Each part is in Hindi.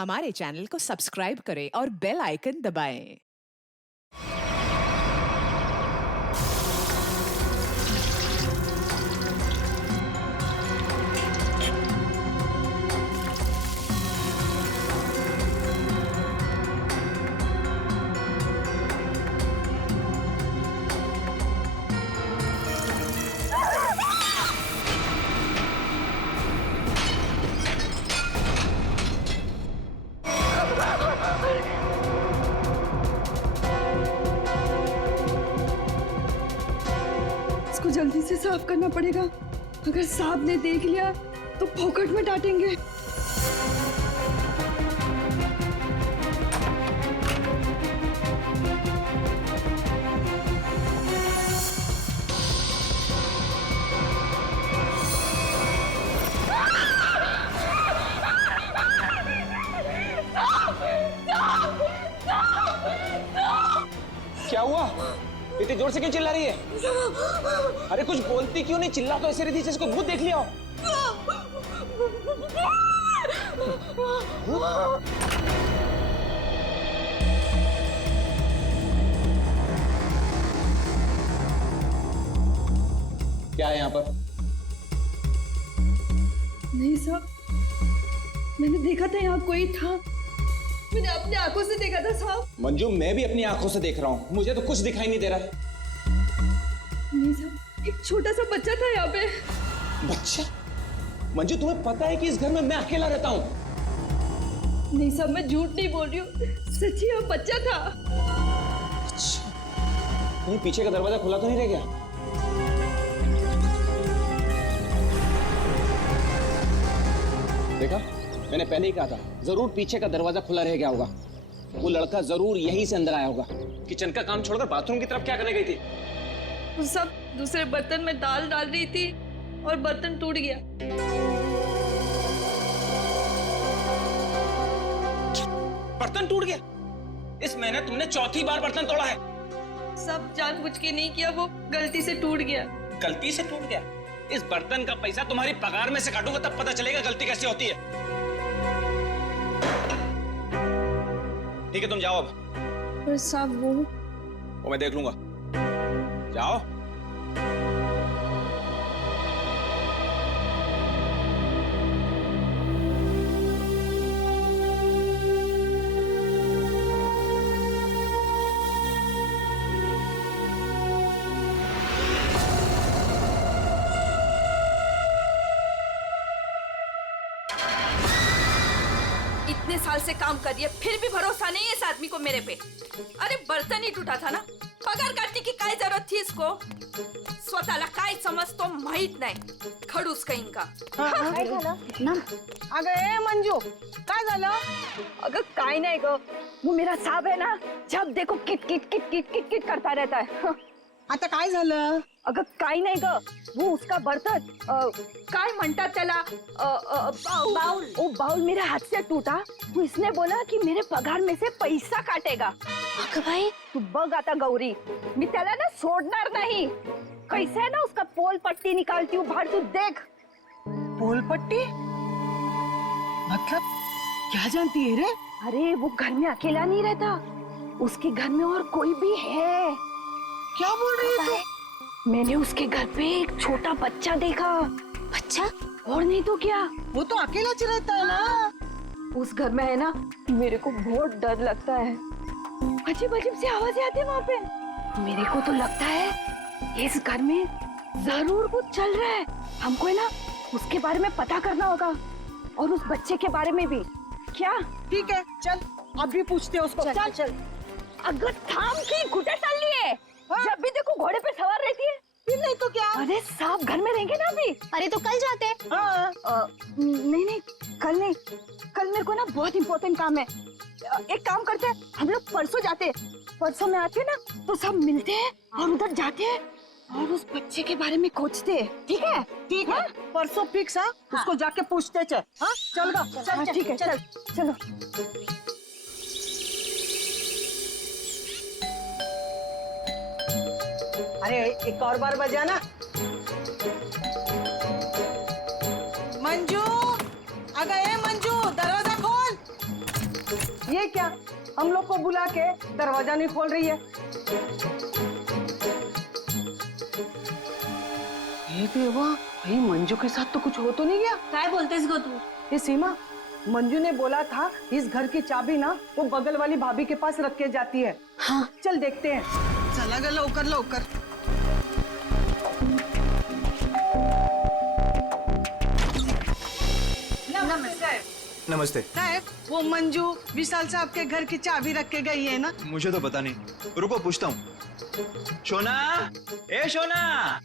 हमारे चैनल को सब्सक्राइब करें और बेल आइकन दबाएं। इसको जल्दी से साफ करना पड़ेगा। अगर साहब ने देख लिया तो फोकट में डांटेंगे। क्या हुआ? इतनी जोर से क्यों चिल्ला रही है? अरे कुछ बोलती क्यों नहीं? चिल्ला तो ऐसे रही थी जैसे कोई भूत देख लिया हो। क्या है यहाँ पर? नहीं साहब, मैंने देखा था यहाँ कोई था। मैंने अपनी आंखों से देखा था साहब। मंजू, मैं भी अपनी आंखों से देख रहा हूँ, मुझे तो कुछ दिखाई नहीं दे रहा है। नहीं साहब, एक छोटा सा बच्चा था यहाँ पे। बच्चा? मंजू, तुम्हें पता है कि इस घर में मैं अकेला रहता हूँ? नहीं साहब, मैं झूठ नहीं बोल रही हूँ, सच्ची यहाँ बच्चा था। अच्छा, कहीं पीछे का दरवाजा खुला तो नहीं रह गया? देखा, मैंने पहले ही कहा था, जरूर पीछे का दरवाजा खुला रह गया होगा। वो लड़का जरूर यहीं से अंदर आया होगा। किचन का काम छोड़कर बाथरूम की तरफ क्या करने गई थी? वो सब दूसरे बर्तन में दाल डाल रही थी और बर्तन टूट गया। बर्तन टूट गया? इस महीने तुमने चौथी बार बर्तन तोड़ा है। सब जानबूझ के नहीं किया, वो गलती से टूट गया। गलती से टूट गया? इस बर्तन का पैसा तुम्हारी पगार में से काटूंगा, तब पता चलेगा गलती कैसे होती है। ठीक है, तुम जाओ अब। पर साहब वो मैं देख लूंगा। जाओ। इतने साल से काम कर रही है, फिर भी भरोसा नहीं है इस आदमी को मेरे पे। अरे बर्तन ही टूटा था ना, पगार काटने की काय जरूरत थी इसको? स्वतःला काय समजतो माहित नाही, खडूस कहीं का। काय झालं ना? अगं ए मंजू, काय झालं? अगर काय नहीं गो, वो मेरा साहब है ना, जब देखो kit kit kit kit kit kit करता रहता है। आता काय झालं? अगर काय नहीं गो, वो उसका बर्तन काय म्हणतात त्याला, बाउल, वो बाउल मेरे हाथ से टूटा। तो इसने बोला कि मेरे पगार में से पैसा काटेगा। अगं भाई, तू बघ आता गौरी, मी त्याला ना सोडणार नहीं। कैसे है ना उसका पोल पट्टी निकालती हूँ बाहर, तू देख। पोलपट्टी? मतलब क्या जानती है रे? अरे वो घर में अकेला नहीं रहता, उसके घर में और कोई भी है। क्या बोल रही है तू? मैंने उसके घर पे एक छोटा बच्चा देखा। बच्चा? और नहीं तो क्या, वो तो अकेला च रहता है ना। उस घर में है ना, मेरे को बहुत डर लगता है। अजीब अजीब सी आवाजें आती है वहाँ पे। मेरे को तो लगता है इस घर में जरूर कुछ चल रहा है। हमको है ना उसके बारे में पता करना होगा, और उस बच्चे के बारे में भी। क्या? ठीक है, चल अभी पूछते हैं उसको। चल चल। अगर थाम की घुटे चल लिए, जब भी देखो घोड़े पे सवार रहती है। फिर नहीं तो क्या? अरे साहब घर में रहेंगे ना अभी। अरे तो कल जाते हैं। हाँ। नहीं नहीं, कल नहीं, कल मेरे को ना बहुत इम्पोर्टेंट काम है। एक काम करते हैं, हम लोग परसों जाते हैं। परसों में आते हैं ना तो सब मिलते हैं और उधर जाते हैं और उस बच्चे के बारे में खोजते हैं। ठीक है? ठीक है, परसों फिक्स है। उसको जाके पूछते चल। हाँ चल गा, चल ठीक है, चल चलो। अरे एक और बार बजाना। मंजू, अगं ए मंजू, दरवाजा खोल। ये क्या, हम लोग को बुला के दरवाजा नहीं खोल रही है? ये देवा, भाई मंजू के साथ तो कुछ हो तो नहीं गया? काय बोलतेस गो तू? ये सीमा, मंजू ने बोला था इस घर की चाबी ना वो बगल वाली भाभी के पास रख के जाती है। हाँ चल देखते हैं। चला गया, लवकर लवकर। नमस्ते। साहब, वो मंजू विशाल साहब के घर की चाबी रख के गई है ना? मुझे तो पता नहीं, रुको पूछता हूँ। शोना, ए शोना।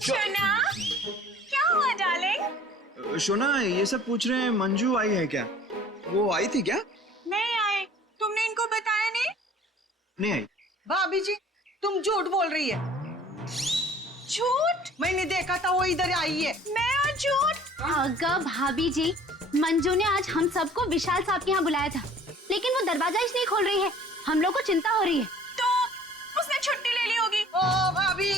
शोना, क्या हुआ डार्लिंग? शोना, ये सब पूछ रहे हैं मंजू आई है क्या? वो आई थी क्या? नहीं आए, तुमने इनको बताया नहीं? नहीं आई। भाभी जी, तुम झूठ बोल रही है। झूठ? मैंने देखा था वो इधर आई है। मैं और झूठ? अगा भाभी जी, मंजू ने आज हम सबको विशाल साहब के यहाँ बुलाया था, लेकिन वो दरवाजा इसलिए खोल रही है। हम लोग को चिंता हो रही है। तो उसने छुट्टी ले ली होगी। ओ भाभी,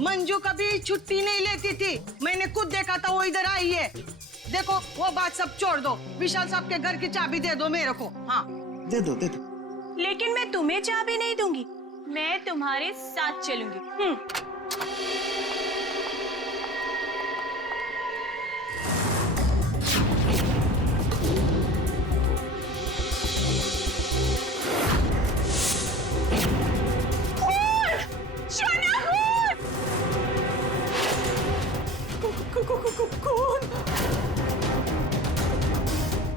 मंजू कभी छुट्टी नहीं लेती थी, मैंने खुद देखा था वो इधर आई है। देखो वो बात सब छोड़ दो, विशाल साहब के घर की चाबी दे दो मेरे को। हाँ दे दो दे दो। लेकिन मैं तुम्हें चाबी नहीं दूंगी, मैं तुम्हारे साथ चलूंगी।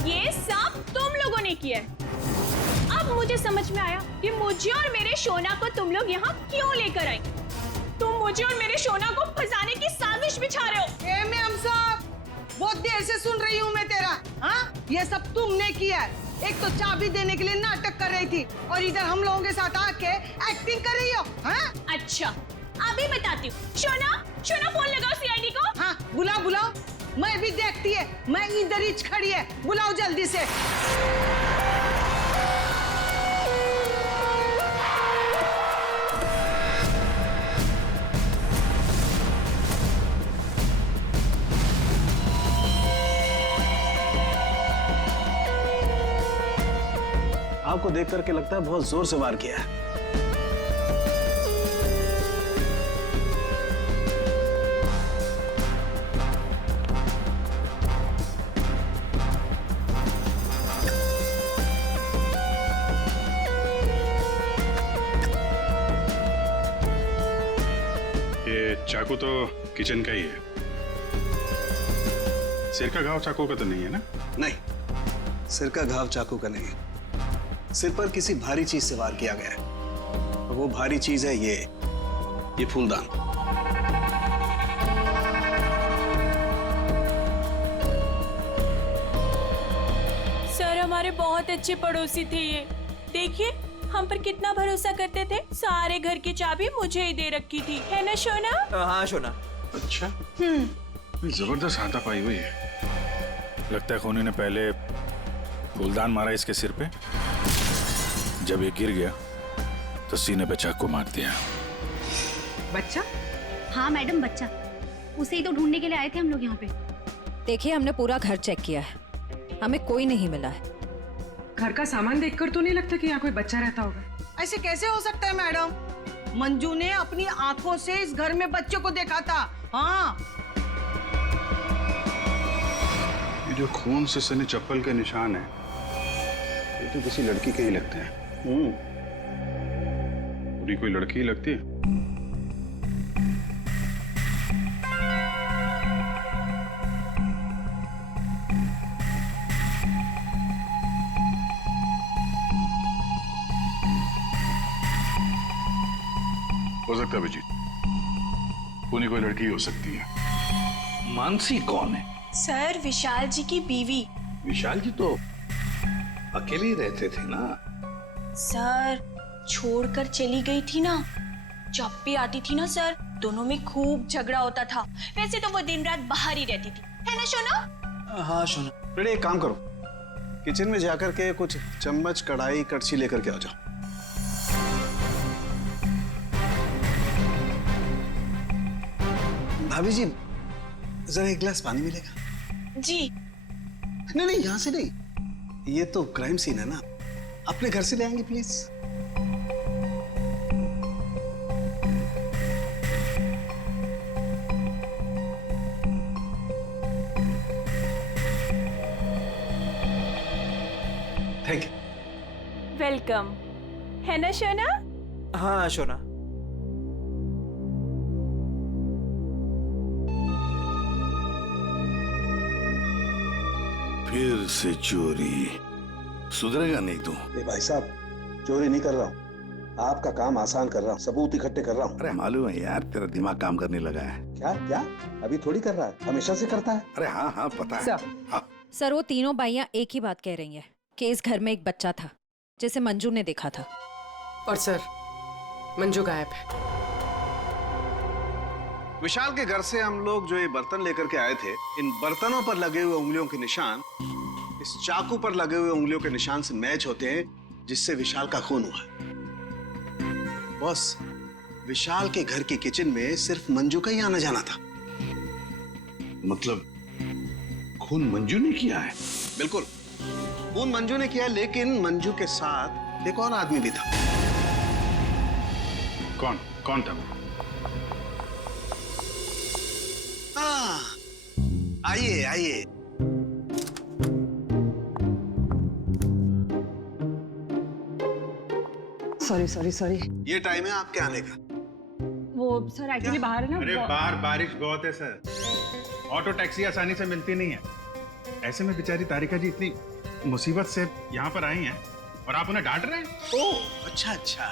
ये सब तुम लोगों ने किया है। अब मुझे समझ में आया कि मुझे और मेरे शोना को तुम लोग यहाँ क्यों लेकर आए। तुम मुझे और मेरे शोना को फंसाने की साजिश बिछा रहे हो। ए मैम साहब, बहुत देर से सुन रही हूँ मैं तेरा। हाँ, ये सब तुमने किया है। एक तो चाबी देने के लिए नाटक कर रही थी और इधर हम लोगों के साथ आके एक्टिंग कर रही हो। हाँ? अच्छा, अभी बताती हूँ। शोना, शोना फोन लगाओ सीआईडी को। हाँ बुलाओ बुलाओ, मैं भी देखती है, मैं इधर ही खड़ी है, बुलाओ जल्दी से। आपको देख करके लगता है बहुत जोर से वार किया है। ये चाकू तो किचन का ही है। सिर का घाव चाकू का तो नहीं है ना? नहीं, सिर का घाव चाकू का नहीं है। सिर पर किसी भारी चीज से वार किया गया है और वो भारी चीज है ये फूलदान। सर, हमारे बहुत अच्छे पड़ोसी थे ये। देखिए, हम पर कितना भरोसा करते थे। सारे घर की चाबी मुझे ही दे रखी थी, है ना शोना? हाँ शोना। अच्छा, जबरदस्त हाथापाई हुई है। लगता है खूनी ने पहले फूलदान मारा इसके सिर पे, जब ये गिर गया तो सीने पे चाकू मार दिया। बच्चा? हाँ मैडम, बच्चा। उसे ही तो ढूंढने के लिए आए थे हम लोग यहाँ पे। देखिए, हमने पूरा घर चेक किया है, हमें कोई नहीं मिला है। घर का सामान देखकर तो नहीं लगता कि यहाँ कोई बच्चा रहता होगा। ऐसे कैसे हो सकता है मैडम? मंजू ने अपनी आंखों से इस घर में बच्चों को देखा था। हाँ, ये जो खून से सने चप्पल के निशान है, ये तो किसी लड़की के ही लगते हैं। पूरी कोई लड़की ही लगती है। हो सकता है अभिजीत, पूरी कोई लड़की ही हो सकती है। मानसी कौन है? सर, विशाल जी की बीवी। विशाल जी तो अकेले ही रहते थे ना? सर, छोड़कर चली गई थी ना, जब भी आती थी ना सर, दोनों में खूब झगड़ा होता था। वैसे तो वो दिन रात बाहर ही रहती थी, है ना शोना? हाँ शोना। बेटे एक काम करो, किचन में जाकर के कुछ चम्मच, कढ़ाई, कड़छी लेकर के आ जाओ। भाभी जी, जरा एक गिलास पानी मिलेगा? जी। नहीं नहीं, यहाँ से नहीं, ये तो क्राइम सीन है ना, अपने घर से ले आएंगे प्लीज। Thank you. वेलकम। है ना शोना? हाँ शोना। फिर से चोरी, सुधरेगा नहीं तू। भाई साहब, चोरी नहीं कर रहा हूँ, आपका काम आसान कर रहा हूँ, सबूत इकट्ठे कर रहा हूँ। अरे मालूम है यार, तेरा दिमाग काम करने लगा है। क्या क्या? अभी थोड़ी कर रहा है, हमेशा से करता है। अरे हाँ हाँ पता है। हाँ। सर वो तीनों बाइयां एक ही बात कह रही हैं कि इस घर में एक बच्चा था जिसे मंजू ने देखा था। और सर मंजू गायब है। विशाल के घर से हम लोग जो ये बर्तन लेकर के आए थे, इन बर्तनों पर लगे हुए उंगलियों के निशान इस चाकू पर लगे हुए उंगलियों के निशान से मैच होते हैं, जिससे विशाल का खून हुआ। बॉस, विशाल के घर की किचन में सिर्फ मंजू का ही आना जाना था। मतलब खून मंजू ने किया है? बिल्कुल, खून मंजू ने किया, लेकिन मंजू के साथ एक और आदमी भी था। कौन कौन था? आइए आइए। Sorry sorry sorry. ये टाइम है आपके आने का। वो सर एक्चुअली बाहर है ना। अरे बाहर बारिश बहुत है सर, ऑटो टैक्सी आसानी से मिलती नहीं है। ऐसे में बेचारी तारिका जी इतनी मुसीबत से यहाँ पर आई हैं और आप उन्हें डांट रहे हैं। ओह अच्छा अच्छा,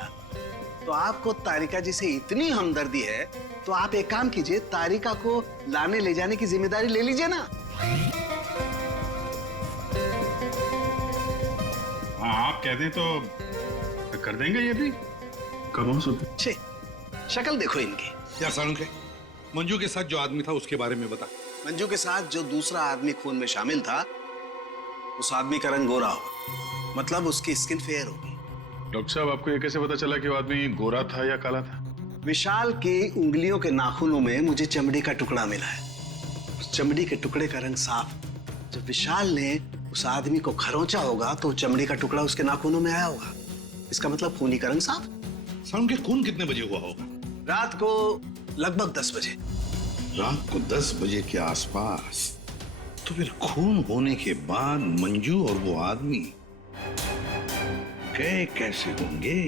तो आपको तारिका जी से इतनी हमदर्दी है तो आप एक काम कीजिए, तारिका को लाने ले जाने की जिम्मेदारी ले लीजिए ना। हाँ आप कह दें तो कर देंगे ये भी। कब हो सकते? छे, शक्ल देखो इनकी। क्या सालुंखे, मंजू के साथ जो आदमी था उसके बारे में बता। मंजू के साथ जो दूसरा आदमी खून में शामिल था, उस आदमी का रंग गोरा होगा, मतलब उसकी स्किन फेयर होगी। डॉक्टर साहब आपको ये कैसे पता चला कि वो आदमी गोरा था या काला था? विशाल की उंगलियों के नाखूनों में मुझे चमड़ी का टुकड़ा मिला है। उस चमड़ी के टुकड़े का रंग साफ। जब विशाल ने उस आदमी को खरोंचा होगा तो चमड़ी का टुकड़ा उसके नाखूनों में आया होगा। इसका मतलब खूनी का रंग साफ। सालुंखे, खून कितने बजे हुआ होगा? रात को लगभग 10 बजे। रात को 10 बजे के आसपास। तो फिर खून होने के बाद मंजू और वो आदमी गए कैसे होंगे?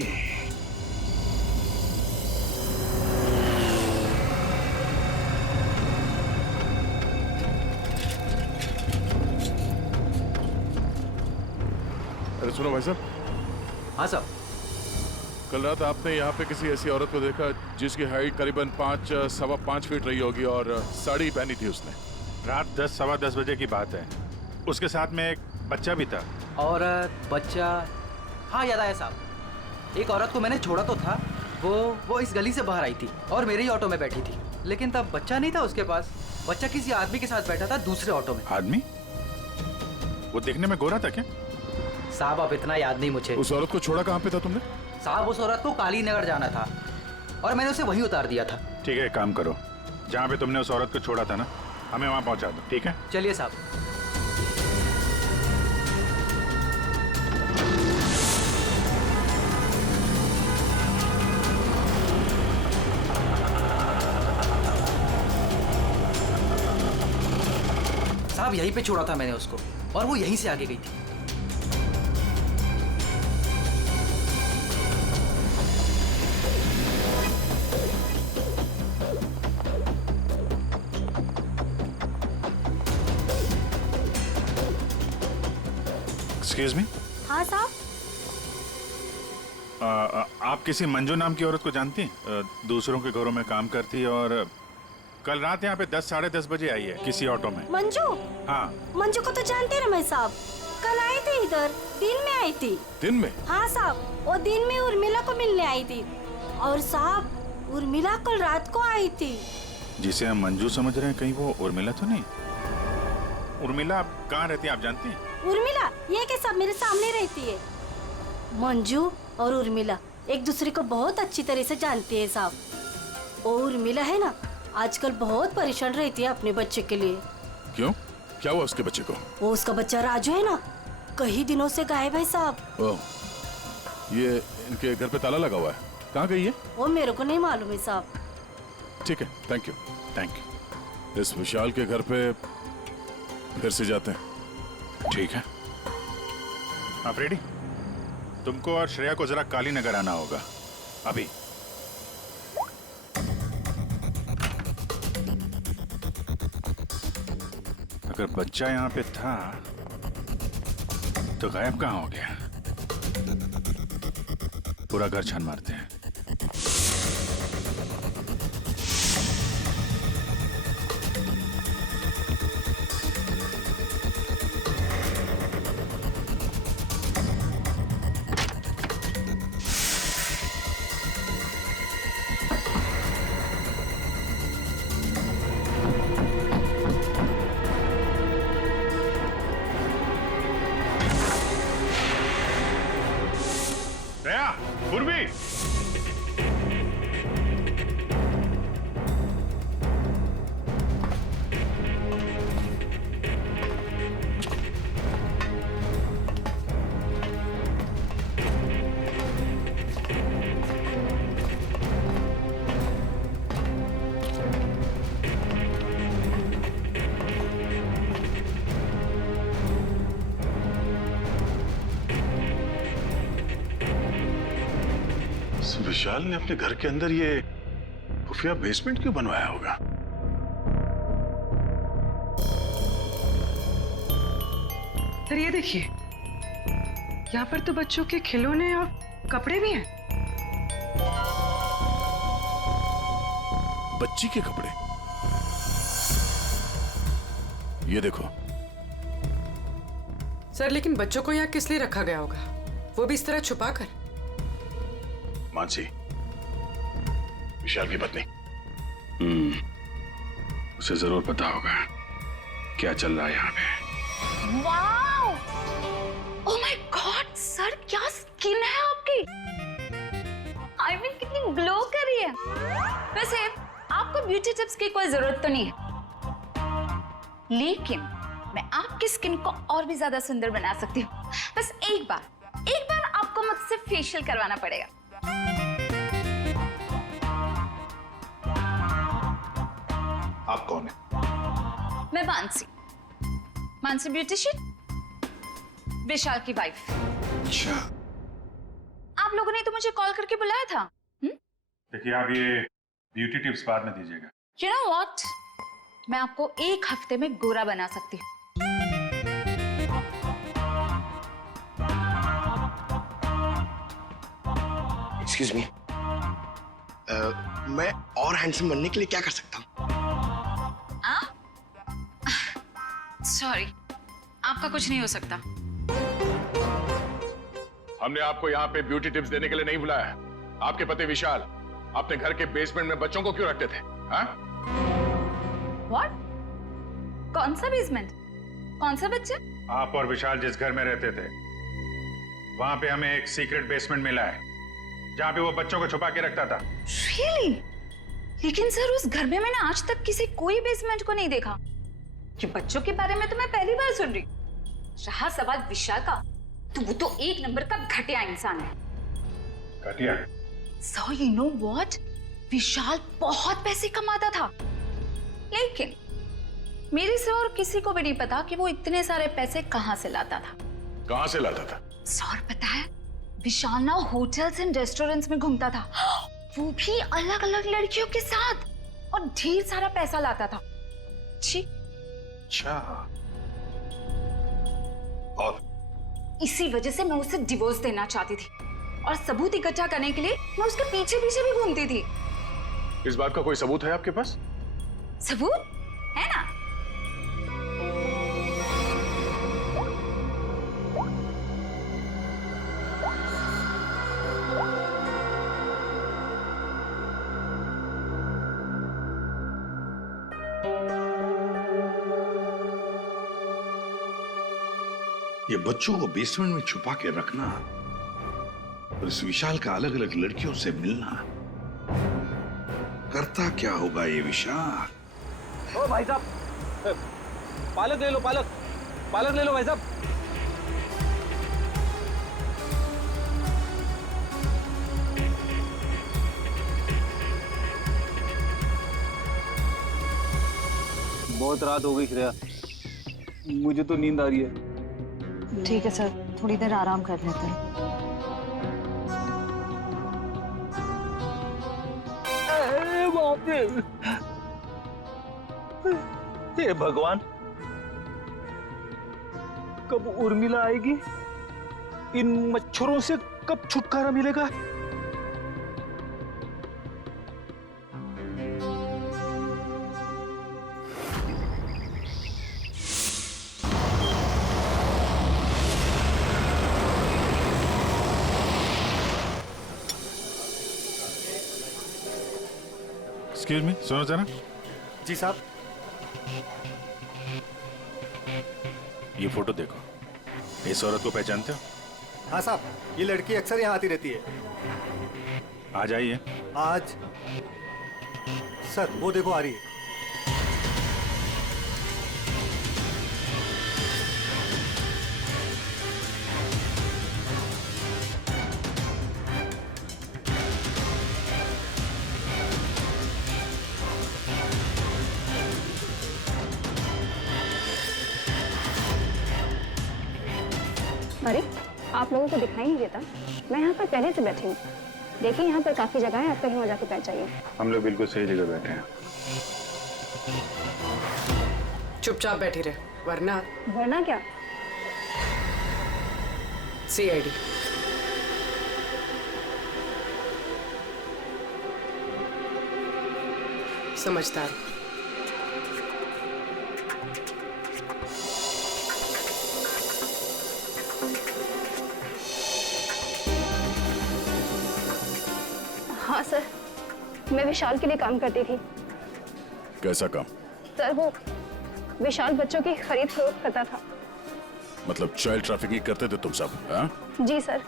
अरे सुनो भाई साहब। हाँ साहब। कल रात आपने यहाँ पे किसी ऐसी औरत को देखा जिसकी हाइट करीबन 5-5.25 फीट रही होगी और साड़ी पहनी थी उसने। रात 10-10:15 बजे की बात है। उसके साथ में एक बच्चा भी था। औरत बच्चा, हाँ याद आया साहब। एक औरत को मैंने छोड़ा तो था, वो इस गली से बाहर आई थी और मेरे ही ऑटो में बैठी थी, लेकिन तब बच्चा नहीं था उसके पास। बच्चा किसी आदमी के साथ बैठा था दूसरे ऑटो में। आदमी? वो देखने में गोरा था क्या? साहब अब इतना याद नहीं मुझे। उस औरत को छोड़ा कहाँ पे था तुमने? साहब उस औरत को काली नगर जाना था और मैंने उसे वहीं उतार दिया था। ठीक है, काम करो, जहाँ पे तुमने उस औरत को छोड़ा था ना, हमें वहाँ पहुँचा दो। ठीक है, चलिए साहब। साहब यहीं पे छोड़ा था मैंने उसको और वो यहीं से आगे गई थी। Excuse me. हाँ साहब। आप किसी मंजू नाम की औरत को जानती हैं? दूसरों के घरों में काम करती है और कल रात यहाँ पे 10-10:30 बजे आई है किसी ऑटो में। मंजू? हाँ। मंजू को तो जानते ना मैं साहब, कल आई थी इधर, दिन में आई थी। दिन में? हाँ साहब, वो दिन में उर्मिला को मिलने आई थी और साहब उर्मिला कल रात को आई थी। जिसे हम मंजू समझ रहे हैं, कहीं वो उर्मिला तो नहीं? उर्मिला आप कहाँ रहती है, आप जानती हैं? उर्मिला ये के सब मेरे सामने रहती है। मंजू और उर्मिला एक दूसरे को बहुत अच्छी तरह से जानती है साहब। वो उर्मिला है ना, आजकल बहुत परेशान रहती है अपने बच्चे के लिए। क्यों? क्या हुआ उसके बच्चे को? वो उसका बच्चा राजू है ना, कई दिनों से गायब है साहब। ओह, ये इनके घर पे ताला लगा हुआ है, कहाँ गई है? वो मेरे को नहीं मालूम है साहब। ठीक है, थैंक यू। इस विशाल के घर पे फिर से जाते हैं। ठीक है। आप रेडी? तुमको और श्रेया को जरा काली नगर आना होगा अभी। अगर बच्चा यहाँ पे था तो गायब कहाँ हो गया? पूरा घर छान मारते हैं। श्रेया, पूर्वी, विशाल ने अपने घर के अंदर ये खुफिया बेसमेंट क्यों बनवाया होगा? सर ये देखिए, यहाँ पर तो बच्चों के खिलौने और कपड़े भी हैं। बच्ची के कपड़े? ये देखो। सर लेकिन बच्चों को यहाँ किस लिए रखा गया होगा, वो भी इस तरह छुपा कर? मानसी, विशाल की पत्नी, उसे जरूर पता होगा क्या चल रहा है यहाँ पे। Wow! Oh my God sir, क्या स्किन है आपकी! आई मीन कितनी ग्लो कर रही है। वैसे आपको ब्यूटी टिप्स की कोई जरूरत तो नहीं है, लेकिन मैं आपकी स्किन को और भी ज्यादा सुंदर बना सकती हूँ। बस एक बार आपको मुझसे फेशियल करवाना पड़ेगा। आप कौन है? मैं मानसी ब्यूटिशियन, विशाल की वाइफ। अच्छा। आप लोगों ने तो मुझे कॉल करके बुलाया था। देखिए, आप ये ब्यूटी टिप्स बाद में दीजिएगा। You know what? मैं आपको 1 हफ्ते में गोरा बना सकती हूँ। Excuse me. मैं और हैंडसम बनने के लिए क्या कर सकता हूँ? सॉरी, आपका कुछ नहीं हो सकता। हमने आपको यहाँ पे ब्यूटी टिप्स देने के लिए नहीं बुलाया। आपके पति विशाल अपने घर के बेसमेंट में बच्चों को क्यों रखते थे? हाँ? What? कौन सा बेसमेंट? कौन सा बच्चा? आप और विशाल जिस घर में रहते थे, वहां पे हमें एक सीक्रेट बेसमेंट मिला है जहाँ पे वो बच्चों को छुपा के रखता था। Really? लेकिन सर उस घर में मैंने आज तक किसी कोई बेसमेंट को नहीं देखा। कि बच्चों के बारे में तो मैं पहली बार सुन रही। रहा सवाल विशाल का, तो वो तो 1 नंबर का घटिया इंसान है। घटिया? So you know what? विशाल बहुत पैसे कमाता था, लेकिन मेरे से और किसी को भी नहीं पता कि वो इतने सारे पैसे कहाँ से लाता था। कहाँ से लाता था? सर पता है, विशाल ना होटल्स एंड रेस्टोरेंट्स में घूमता था, वो भी अलग अलग लड़कियों के साथ, और ढेर सारा पैसा लाता था। जी। अच्छा। और इसी वजह से मैं उसे डिवोर्स देना चाहती थी, और सबूत इकट्ठा करने के लिए मैं उसके पीछे पीछे भी घूमती थी। इस बात का कोई सबूत है आपके पास? सबूत है ना? ये बच्चों को बेसमेंट में छुपा के रखना और इस विशाल का अलग अलग लड़कियों से मिलना, करता क्या होगा ये विशाल? ओ भाई साहब, पालक ले लो, पालक पालक ले लो भाई साहब। बहुत रात हो गई श्रेया, मुझे तो नींद आ रही है। ठीक है सर, थोड़ी देर आराम कर लेते हैं। हे भगवान, कब उर्मिला आएगी? इन मच्छरों से कब छुटकारा मिलेगा? एक्सक्यूज मी, सुनो जरा। जी साहब। ये फोटो देखो, इस औरत को पहचानते हो? हाँ साहब, ये लड़की अक्सर यहाँ आती रहती है। आज आई है? आज सर वो देखो आ रही है। अरे आप लोगों को दिखाई नहीं देता? मैं यहाँ पर पहले से बैठी हूँ। देखिए यहाँ पर काफी जगह है, आप कहीं वहाँ जाके बैठ जाइए। हम लोग बिल्कुल सही जगह बैठे हैं। चुपचाप बैठी रहे, वरना वरना क्या? CID। समझदार। हाँ सर, मैं विशाल के लिए काम करती थी। कैसा काम? सर वो विशाल बच्चों की खरीद फरोख्त करता था। मतलब चाइल्ड ट्रैफिकिंग करते थे तुम सब? हाँ? जी सर।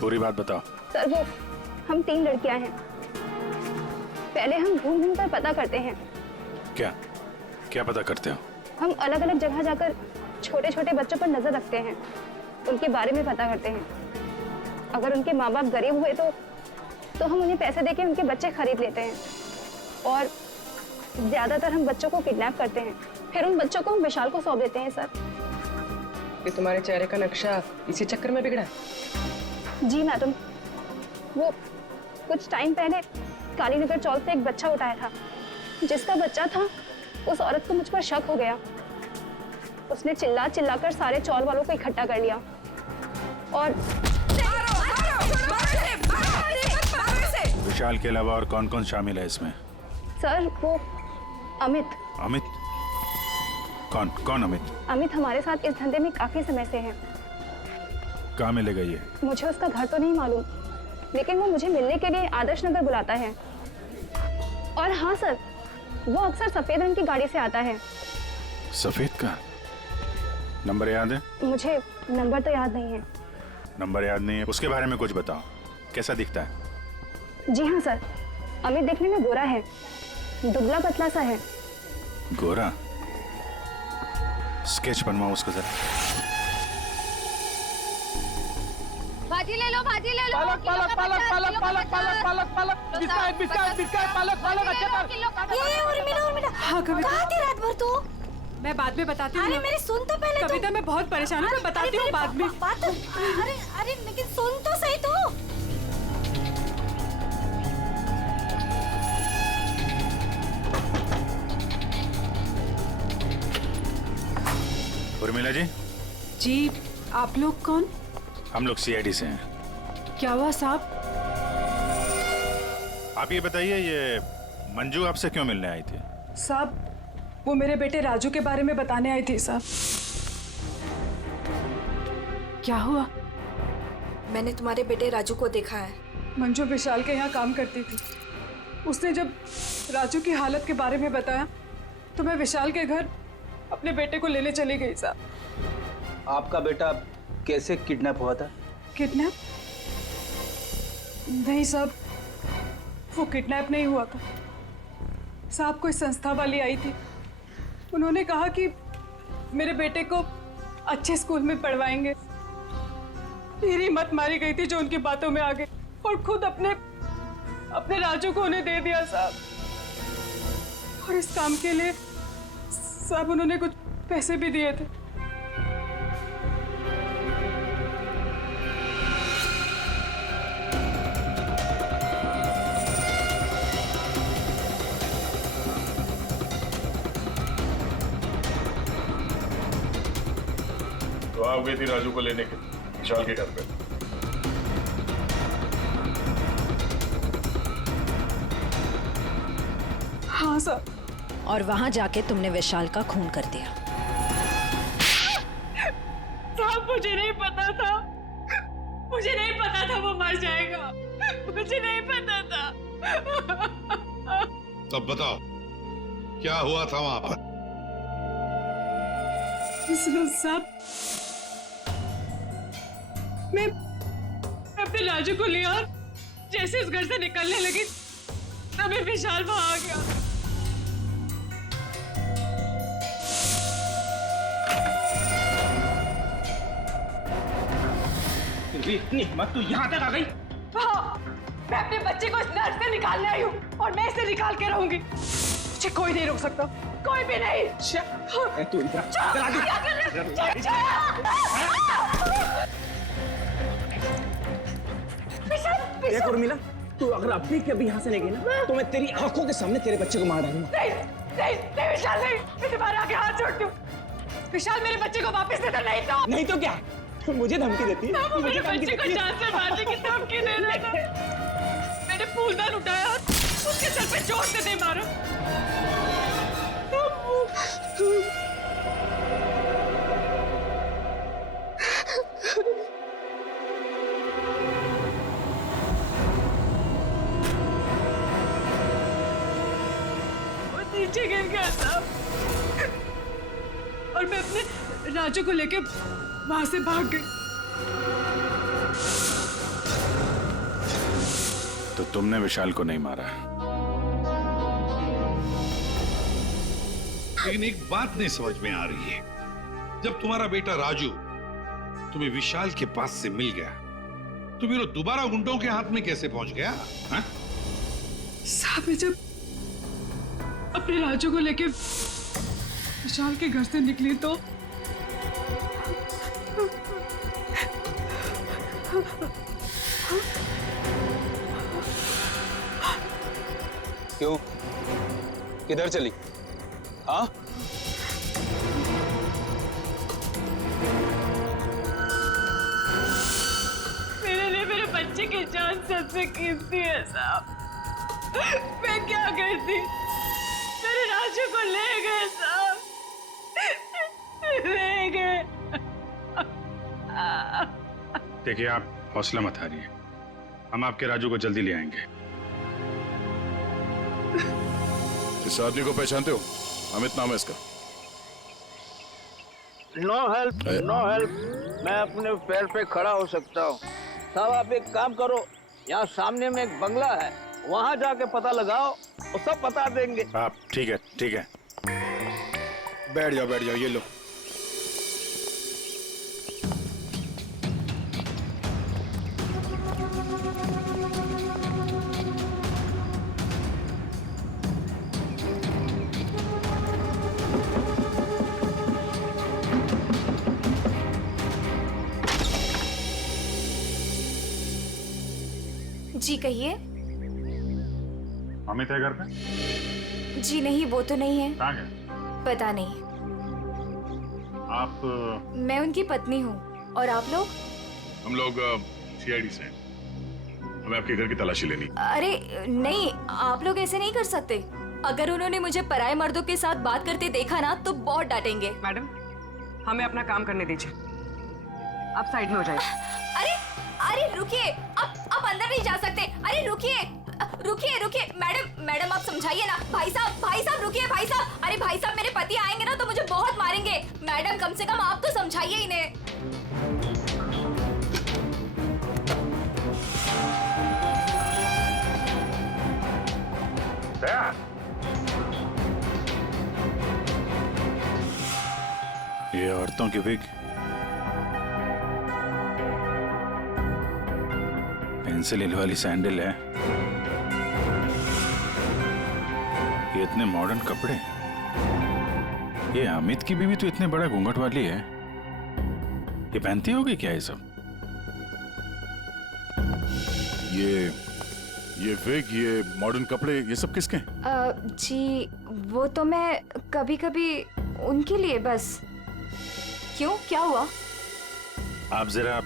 पूरी बात बताओ। सर वो हम 3 लड़कियां हैं। पहले हम घूम घूम कर पता करते हैं। क्या क्या पता करते हो? हम अलग अलग जगह जाकर छोटे छोटे बच्चों पर नजर रखते हैं, उनके बारे में पता करते हैं। अगर उनके माँ बाप गरीब हुए तो हम उन्हें पैसे देके उनके बच्चे खरीद लेते हैं, और ज्यादातर हम बच्चों को किडनैप करते हैं, फिर उन बच्चों को हम विशाल को सौंप देते हैं। सर ये तुम्हारे चेहरे का नक्शा इसी चक्कर में बिगड़ा? जी मैडम, वो कुछ टाइम पहले कालीनगर चौक से एक बच्चा उठाया था, जिसका बच्चा था उस औरत को मुझ पर शक हो गया। उसने चिल्ला चिल्लाकर सारे चौल वालों को इकट्ठा कर लिया और विशाल के अलावा और कौन कौन शामिल है इसमें? सर वो अमित। अमित? कौन कौन अमित? अमित हमारे साथ इस धंधे में काफी समय से है। कहाँ मिलेगा ये? मुझे उसका घर तो नहीं मालूम, लेकिन वो मुझे मिलने के लिए आदर्श नगर बुलाता है। और हाँ सर, वो अक्सर सफेद रंग की गाड़ी से आता है। सफेद का? नंबर याद है? मुझे नंबर तो याद नहीं है। नंबर याद नहीं है? उसके बारे में कुछ बताओ, कैसा दिखता है? जी हाँ सर, अमित देखने में गोरा है, दुबला पतला सा है। गोरा? स्केच बनवाओ उसको जरा। भाजी ले लो, भाजी ले लो। पालक पालक पालक पालक पालक पालक पालक पालक बिस्किट बिस्किट बिस्किट पालक पालक अच्छा था। ये उर्मिला उर्मिला, हाँ कविता, कहाँ थी रात भर तू? मैं बाद में बताती हूँ। अरे मेरी सुन तो पहले। कविता मैं बहुत परेशान हूँ, मैं बताती हूँ बाद में। अरे अरे लेकिन सुन तो सही तू। उर्मिला जी। जी, आप लोग कौन? हम लोग CID से हैं। क्या हुआ साहब? आप ये बताइए, ये मंजू आपसे क्यों मिलने आई थी? साहब वो मेरे बेटे राजू के बारे में बताने आई थी साहब। क्या हुआ? मैंने तुम्हारे बेटे राजू को देखा है। मंजू विशाल के यहाँ काम करती थी। उसने जब राजू की हालत के बारे में बताया तो मैं विशाल के घर अपने बेटे को लेने चली गई साहब। आपका बेटा कैसे किडनैप हुआ था? किडनैप? नहीं साहब, वो किडनैप नहीं हुआ था साहब। कोई संस्था वाली आई थी, उन्होंने कहा कि मेरे बेटे को अच्छे स्कूल में पढ़वाएंगे। मेरी मत मारी गई थी जो उनकी बातों में आ गई और खुद अपने राजू को उन्हें दे दिया साहब। और इस काम के लिए साहब उन्होंने कुछ पैसे भी दिए थे। तो आप गई थी राजू को लेने के विशाल के घर पे। हाँ सर। और वहां जाके तुमने विशाल का खून कर दिया। साहब मुझे नहीं पता था, मुझे नहीं पता था वो मर जाएगा, मुझे नहीं पता था। तब बताओ क्या हुआ था वहां पर? साहब मैं अपने राजू को लिया और जैसे इस घर से निकलने लगी तभी विशाल वहां आ गया। इतनी हिम्मत तू यहाँ तक आ गई? हाँ, मैं अपने बच्चे को इस नर्क से निकालने आई हूँ और मैं इसे निकाल के रहूंगी। मुझे कोई नहीं रोक सकता, कोई भी नहीं। तू देख उर्मिला, तू अगर अभी के अभी यहाँ से नहीं गई ना तो मैं तेरी आंखों के सामने तेरे बच्चे को मार डालूंगा। नहीं, नहीं, नहीं विशाल नहीं, मैं तुम्हारे आगे हाथ जोड़ती हूँ। विशाल मेरे बच्चे को वापस दे दो, नहीं तो। नहीं तो क्या? मुझे धमकी देती है? वो मेरे बच्चे को जान से मारने की धमकी दे रहा था। मैंने फूलदान उठाया और उसके सर पे जोर से दे मारा। वो नीचे गिर गया था और मैं अपने राजू को लेके वहां से भाग गई। तो तुमने विशाल को नहीं मारा? लेकिन एक बात नहीं समझ में आ रही है, जब तुम्हारा बेटा राजू तुम्हें विशाल के पास से मिल गया तो फिर वो दोबारा गुंडों के हाथ में कैसे पहुंच गया? हाँ? साहब मैं जब अपने राजू को लेके विशाल के घर से निकली तो क्यों? किधर चली? हाँ? मेरे लिए मेरे बच्चे की जान सबसे कीमती है साहब। मैं क्या करती? मेरे राजू को ले गए साहब, ले गए। देखिए, आप हौसला मत हारिए, हम आपके राजू को जल्दी ले आएंगे। इस आदमी को पहचानते हो? अमित नाम है इसका। No help, no help. मैं अपने पैर पे खड़ा हो सकता हूँ। साहब आप एक काम करो, यहाँ सामने में एक बंगला है, वहाँ जाके पता लगाओ, वो सब बता देंगे। आप ठीक है, ठीक है, बैठ जाओ, ये लो। जी कहिए। अमित है घर पे? जी नहीं, वो तो नहीं है। कहाँ गए? पता नहीं। आप? मैं उनकी पत्नी हूँ। और आप लोग? हम लोग सीआईडी से हैं। हमें आपके घर की तलाशी लेनी। अरे नहीं, आप लोग ऐसे नहीं कर सकते। अगर उन्होंने मुझे पराये मर्दों के साथ बात करते देखा ना तो बहुत डांटेंगे। मैडम, हमें अपना काम करने दीजिए, आप साइड में हो जाइए। अरे अरे रुकिए, आप अंदर नहीं जा सकते। अरे रुकिए, रुकिए रुकिए, मैडम आप समझाइए ना। भाई साहब रुकिए। भाई साहब, अरे भाई साहब मेरे पति आएंगे ना तो मुझे बहुत मारेंगे। मैडम कम से कम आप तो समझाइए इन्हें। औरतों की विग, पेंसिल हिल वाली सैंडल है, ये इतने मॉडर्न कपड़े। ये अमित की बीवी तो इतने बड़ा घूंघट वाली है, ये पहनती होगी क्या ये सब? ये विग, ये मॉडर्न कपड़े, ये सब किसके हैं? जी वो तो मैं कभी कभी उनके लिए बस। क्यों, क्या हुआ? आप जरा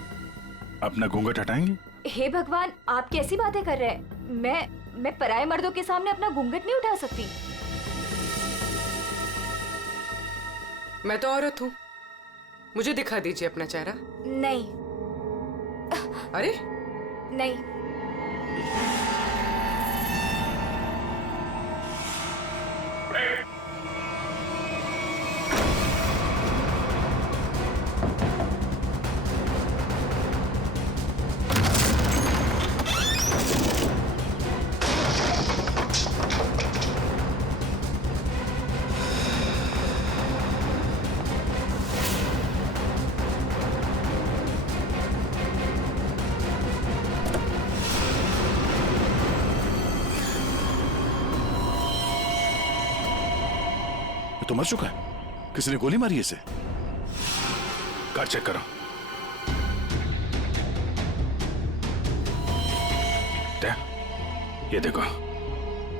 अपना घूंघट हटाएंगे? हे भगवान, आप कैसी बातें कर रहे हैं? मैं पराये मर्दों के सामने अपना घूंघट नहीं उठा सकती। मैं तो औरत हूँ, मुझे दिखा दीजिए अपना चेहरा। नहीं। अरे नहीं। तो मर चुका है, किसी ने गोली मारी है इसे। कार चेक करो। ये देखो,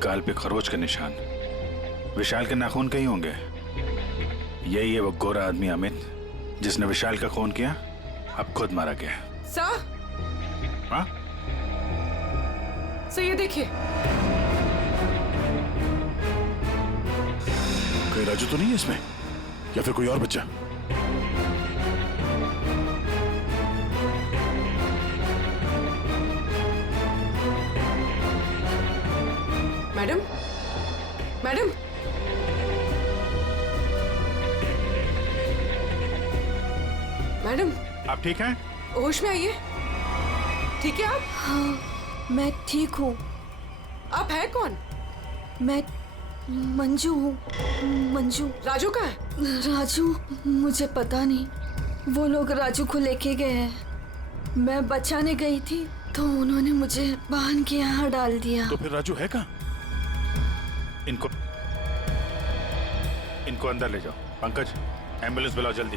गाल पे खरोच के निशान, विशाल के नाखून कहीं होंगे। यही है वो गोरा आदमी अमित जिसने विशाल का खून किया, अब खुद मारा गया। सर, हाँ? सर ये देखिए। कोई राजू तो नहीं है इसमें, या फिर कोई और बच्चा? मैडम, मैडम, मैडम, आप ठीक हैं? होश में आइए। ठीक है आप? हाँ, मैं ठीक हूँ। आप है कौन? मैं मंजू हूँ। मंजू। राजू कहाँ है? राजू, मुझे पता नहीं। वो लोग राजू को लेके गए हैं। मैं बचाने गई थी तो उन्होंने मुझे बांध के यहाँ डाल दिया। तो फिर राजू है कहाँ? इनको अंदर ले जाओ। पंकज, एम्बुलेंस बुलाओ जल्दी।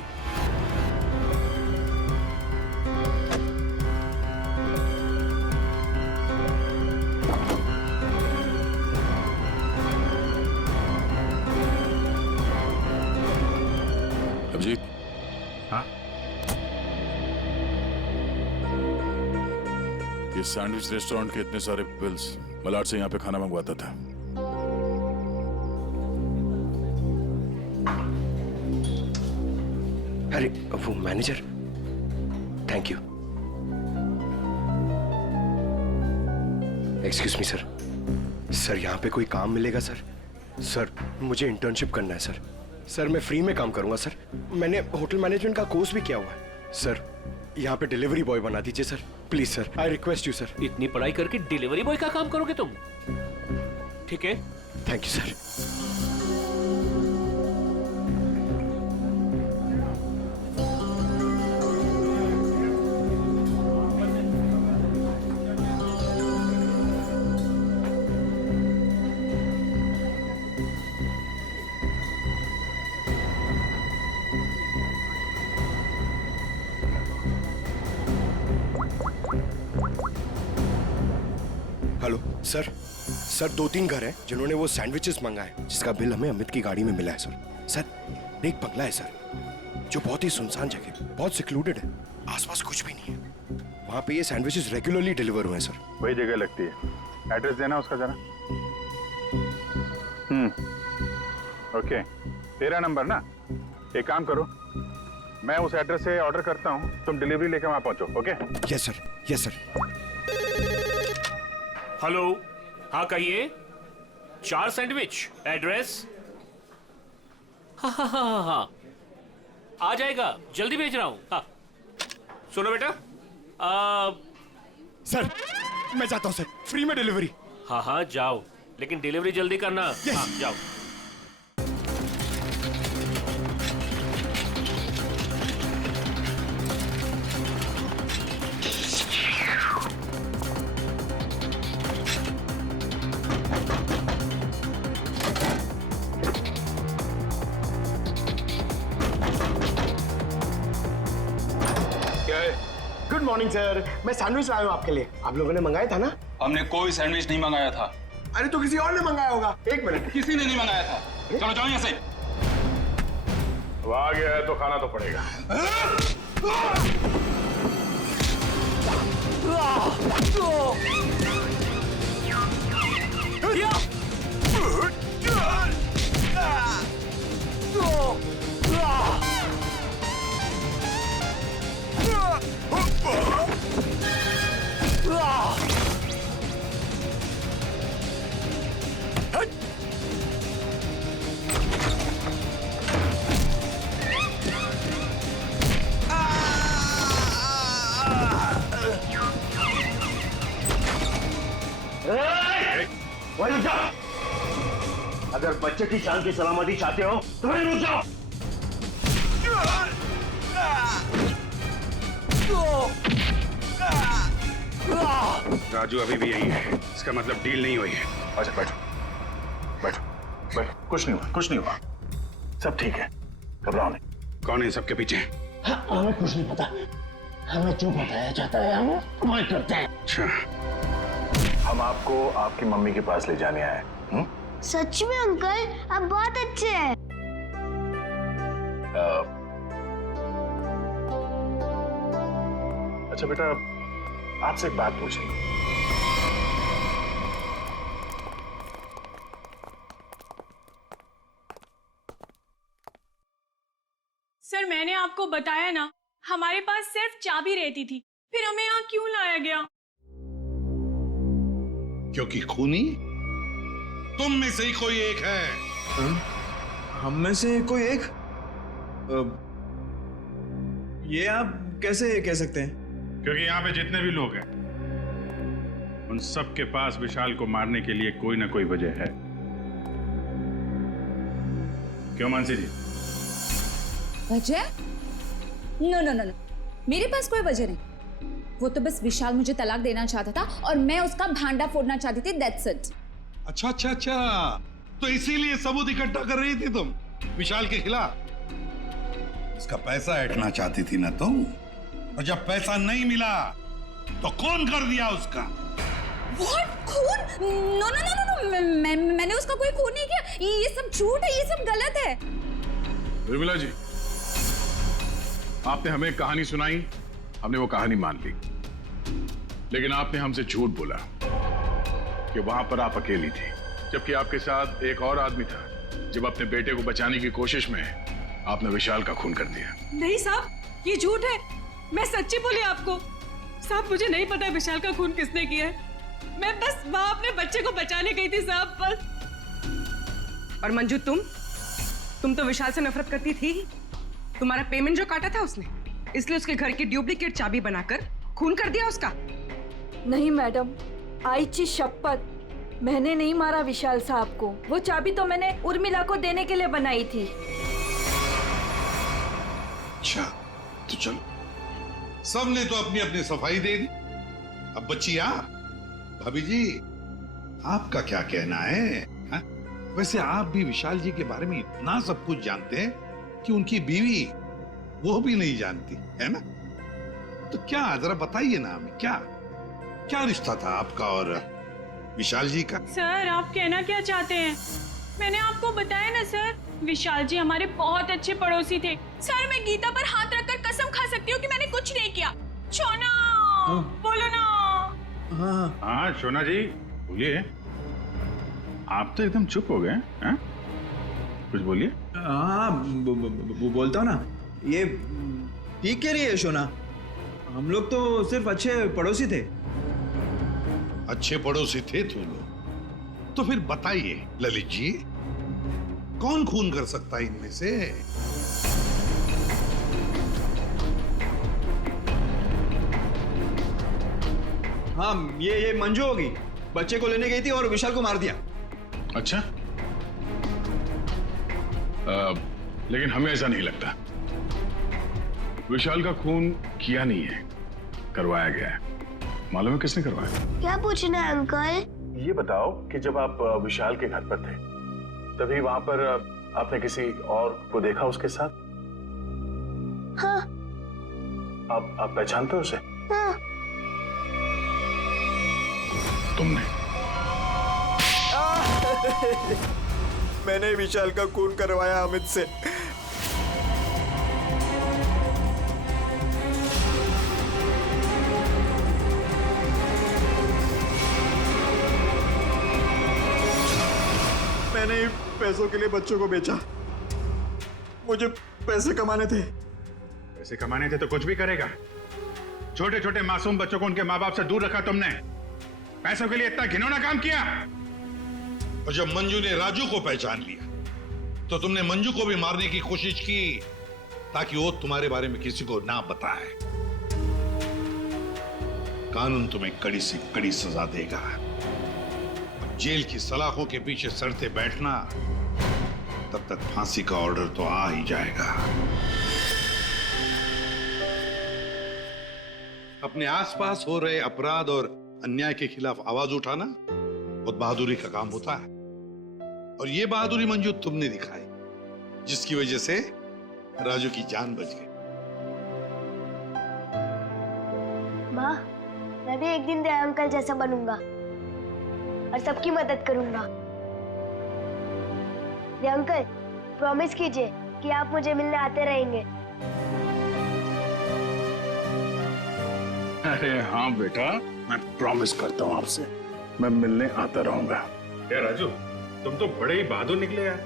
अभिजीत। हाँ? ये सैंडविच रेस्टोरेंट के इतने सारे बिल्स मलाड से यहाँ पे खाना मंगवाता था। अरे वो manager, thank you. Excuse me sir, sir यहाँ पे कोई काम मिलेगा सर? सर मुझे इंटर्नशिप करना है सर। सर मैं फ्री में काम करूंगा सर, मैंने होटल मैनेजमेंट का कोर्स भी किया हुआ है सर। यहाँ पे डिलीवरी बॉय बना दीजिए sir, please sir, I request you sir. इतनी पढ़ाई करके डिलीवरी बॉय का काम करोगे तुम? ठीक है, thank you sir. Hello sir, sir 2-3 घर हैं जिन्होंने वो सैंडविचेस मंगाए जिसका बिल हमें अमित की गाड़ी में मिला है सर। सर एक बंगला है सर जो बहुत ही सुनसान जगह, बहुत सिक्लूडेड है, आसपास कुछ भी नहीं है। वहाँ पे ये सैंडविचेस रेगुलरली डिलीवर हुए हैं सर। वही जगह लगती है, एड्रेस देना उसका जरा। ओके, 13 नंबर ना। एक काम करो, मैं उस एड्रेस से ऑर्डर करता हूँ, तुम डिलीवरी लेकर वहाँ पहुँचो। Okay? Yes sir, yes sir. Hello, हाँ कहिए। 4 सैंडविच, एड्रेस? हाँ, आ जाएगा, जल्दी भेज रहा हूँ। हाँ, सुनो बेटा, सर मैं जाता हूँ सर, फ्री में डिलीवरी। हाँ जाओ, लेकिन डिलीवरी जल्दी करना। हाँ जाओ। क्या है? गुड मॉर्निंग सर, मैं सैंडविच लाया हूँ आपके लिए। आप लोगों ने मंगाया था ना? हमने कोई सैंडविच नहीं मंगाया था। अरे तो किसी और ने मंगाया होगा। एक मिनट, किसी ने नहीं मंगाया था। चलो जाओ यहाँ से। वो आ गया है तो खाना तो पड़ेगा। वहीं रुक जाओ। अगर बच्चे की जान की सलामती चाहते हो तो वहीं रुक जाओ। राजू अभी भी यही है, इसका मतलब डील नहीं हुई है। अच्छा बैठो बैठो बैठो, कुछ नहीं हुआ, कुछ नहीं हुआ, सब ठीक है, घबराओ नहीं। कौन है सबके पीछे? हमें कुछ नहीं पता, हमें जो बताया जाता है हम वही करते हैं। अच्छा, हम आपको आपकी मम्मी के पास ले जाने आए। सच में अंकल, आप बहुत अच्छे हैं। अच्छा बेटा, आपसे एक बात पूछनी। सर मैंने आपको बताया ना, हमारे पास सिर्फ चाबी रहती थी, फिर हमें यहाँ क्यों लाया गया? क्योंकि खूनी तुम में से ही कोई एक है। हम में से कोई एक? ये आप कैसे कह सकते हैं? क्योंकि यहाँ पे जितने भी लोग हैं उन सब के पास विशाल को मारने के लिए कोई ना कोई वजह है। क्यों मानसी जी? वजह? नो नो नो नो, मेरे पास कोई वजह नहीं। वो तो बस विशाल मुझे तलाक देना चाहता था और मैं उसका भांडा फोड़ना चाहती थी, दैट्स इट। अच्छा अच्छा अच्छा, तो इसीलिए सबूत इकट्ठा कर रही थी तुम विशाल के खिलाफ? इसका पैसा ऐंठना चाहती थी ना तुम, और जब पैसा नहीं मिला तो खून कर दिया उसका। What? खून? नो नो नो नो, मैंने उसका कोई खून नहीं किया। ये सब झूठ है, ये सब गलत है। उर्मिला जी, आपने हमें कहानी सुनाई, हमने वो कहानी मान ली, लेकिन आपने हमसे झूठ बोला कि वहां पर आप अकेली थी, जबकि आपके साथ एक और आदमी था। जब अपने बेटे को बचाने की कोशिश में आपने विशाल का खून कर दिया। नहीं साहब, ये झूठ है, मैं सच्ची बोली आपको। साहब मुझे नहीं पता विशाल का खून किसने किया है, मैं बस वहां अपने बच्चे को बचाने गई थी साहब, बस। और मंजू, तुम तो विशाल से नफरत करती थी। तुम्हारा पेमेंट जो काटा था उसने, इसलिए उसके घर की डुप्लीकेट चाबी बनाकर खून कर दिया उसका। नहीं मैडम, आईची शपथ, मैंने नहीं मारा विशाल साहब को। वो चाबी तो मैंने उर्मिला को देने के लिए बनाई थी। अच्छा तो चलो, सबने तो अपनी अपनी सफाई दे दी, अब बच्ची आप। भाभी जी, आपका क्या कहना है? हा? वैसे आप भी विशाल जी के बारे में इतना सब कुछ जानते हैं कि उनकी बीवी वो भी नहीं जानती है ना? तो क्या जरा बताइए ना हमें, क्या क्या रिश्ता था आपका और विशाल जी का? सर आप कहना क्या चाहते हैं? मैंने आपको बताया ना सर, विशाल जी हमारे बहुत अच्छे पड़ोसी थे। सर मैं गीता पर हाथ रखकर कसम खा सकती हूँ कि मैंने कुछ नहीं किया। शोना, बोलो ना। हाँ शोना जी बोलिए। आप तो एकदम चुप हो गए हैं, कुछ बोलिए। हाँ बोलता हूँ ना, ये ठीक कह रही है शोना, हम लोग तो सिर्फ अच्छे पड़ोसी थे। अच्छे पड़ोसी थे तुम लोग? तो फिर बताइए ललित जी, कौन खून कर सकता है इनमें से? हाँ ये मंजू होगी, बच्चे को लेने गई थी और विशाल को मार दिया। अच्छा, लेकिन हमें ऐसा नहीं लगता। विशाल का खून किया नहीं है, करवाया गया है। मालूम है किसने करवाया? क्या पूछना है अंकल? ये बताओ कि जब आप विशाल के घर पर थे, तभी वहां पर आपने किसी और को देखा उसके साथ? हाँ। आप पहचानते हो उसे? हाँ। तुमने? मैंने विशाल का खून करवाया अमित से। मैंने ही पैसों के लिए बच्चों को बेचा। मुझे पैसे कमाने थे। पैसे कमाने थे तो कुछ भी करेगा। छोटे छोटे मासूम बच्चों को उनके माँ बाप से दूर रखा तुमने। पैसों के लिए इतना घिनौना काम किया। और जब मंजू ने राजू को पहचान लिया तो तुमने मंजू को भी मारने की कोशिश की ताकि वो तुम्हारे बारे में किसी को ना बताए। कानून तुम्हें कड़ी से कड़ी सजा देगा। जेल की सलाखों के पीछे सड़ते बैठना, तब तक फांसी का ऑर्डर तो आ ही जाएगा। अपने आसपास हो रहे अपराध और अन्याय के खिलाफ आवाज उठाना बहुत बहादुरी का काम होता है। और ये बहादुरी मंजू तुमने दिखाई, जिसकी वजह से राजू की जान बच गई। माँ, मैं भी एक दिन दया अंकल जैसा बनूंगा और सबकी मदद करूंगा। दया अंकल, प्रॉमिस कीजिए कि आप मुझे मिलने आते रहेंगे। अरे हाँ बेटा, मैं प्रॉमिस करता हूँ आपसे, मैं मिलने आता रहूंगा। यार राजू, तुम तो बड़े ही बहादुर निकले यार।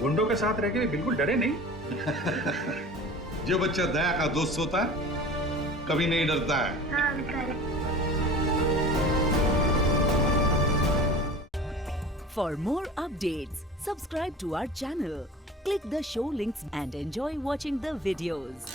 गुंडों के साथ रह के बिल्कुल डरे नहीं। जो बच्चा दया का दोस्त होता है कभी नहीं डरता है। हाँ uncle. For more updates, subscribe to our channel, click the show links and enjoy watching the videos.